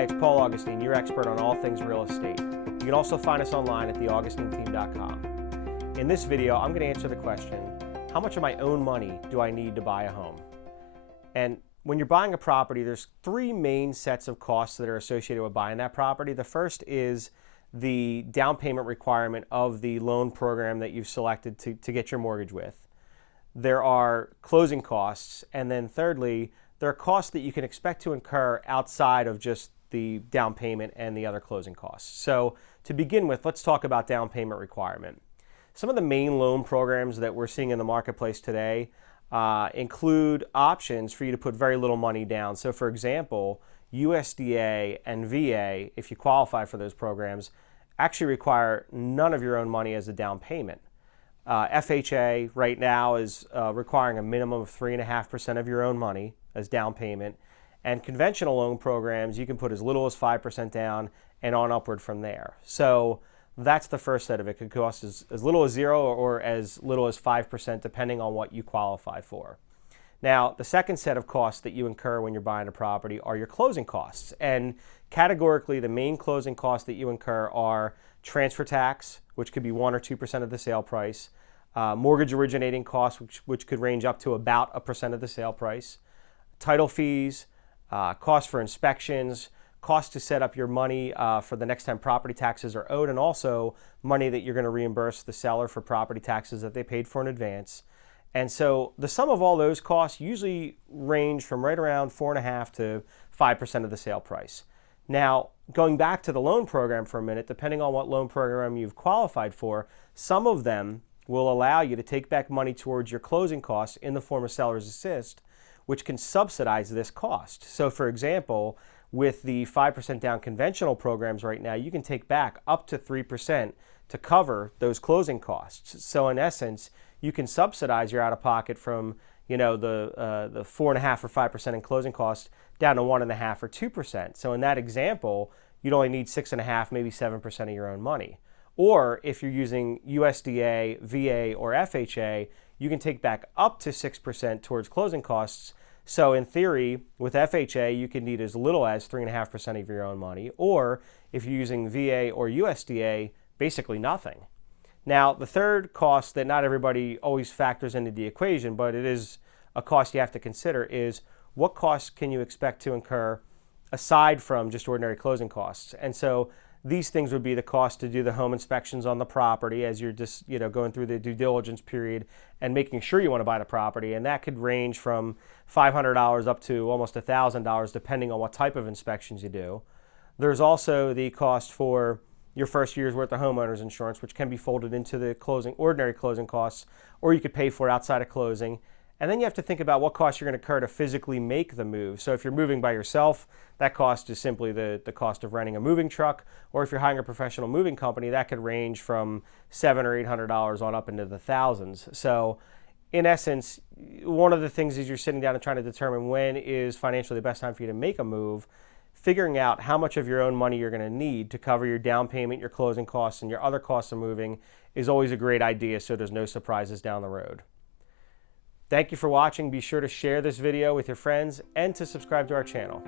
Hi, it's Augustine, your expert on all things real estate. You can also find us online at theaugustineteam.com. In this video, I'm going to answer the question, how much of my own money do I need to buy a home? And when you're buying a property, there's three main sets of costs that are associated with buying that property. The first is the down payment requirement of the loan program that you've selected to get your mortgage with. There are closing costs, and then thirdly, there are costs that you can expect to incur outside of just the down payment and the other closing costs. So to begin with, let's talk about down payment requirement. Some of the main loan programs that we're seeing in the marketplace today include options for you to put very little money down. So for example, USDA and VA, if you qualify for those programs, actually require none of your own money as a down payment. FHA right now is requiring a minimum of 3.5% of your own money as down payment. And conventional loan programs, you can put as little as 5% down and on upward from there. So that's the first set of it. It could cost as little as 0 or as little as 5% depending on what you qualify for. Now, the second set of costs that you incur when you're buying a property are your closing costs. And categorically, the main closing costs that you incur are transfer tax, which could be 1 or 2% of the sale price, mortgage originating costs, which could range up to about 1% of the sale price, title fees, costs for inspections, costs to set up your money for the next time property taxes are owed, and also money that you're going to reimburse the seller for property taxes that they paid for in advance. And so the sum of all those costs usually range from right around 4.5% to 5% of the sale price. Now, going back to the loan program for a minute, depending on what loan program you've qualified for, some of them will allow you to take back money towards your closing costs in the form of seller's assist, which can subsidize this cost. So for example, with the 5% down conventional programs right now, you can take back up to 3% to cover those closing costs. So in essence, you can subsidize your out-of-pocket from the 4.5% or 5% in closing costs down to 1.5% or 2%. So in that example, you'd only need 6.5%, maybe 7% of your own money. Or if you're using USDA, VA, or FHA, you can take back up to 6% towards closing costs. So in theory, with FHA, you can need as little as 3.5% of your own money. Or if you're using VA or USDA, basically nothing. Now, the third cost that not everybody always factors into the equation, but it is a cost you have to consider, is what costs can you expect to incur aside from just ordinary closing costs? And so these things would be the cost to do the home inspections on the property as you're just going through the due diligence period and making sure you want to buy the property. And that could range from $500 up to almost $1,000 depending on what type of inspections you do. There's also the cost for your first year's worth of homeowner's insurance, which can be folded into the ordinary closing costs, or you could pay for outside of closing. And then you have to think about what costs you're going to incur to physically make the move. So if you're moving by yourself, that cost is simply the cost of renting a moving truck. Or if you're hiring a professional moving company, that could range from $700 or $800 on up into the thousands. So in essence, one of the things is you're sitting down and trying to determine when is financially the best time for you to make a move. Figuring out how much of your own money you're going to need to cover your down payment, your closing costs, and your other costs of moving is always a great idea, so there's no surprises down the road. Thank you for watching. Be sure to share this video with your friends and to subscribe to our channel.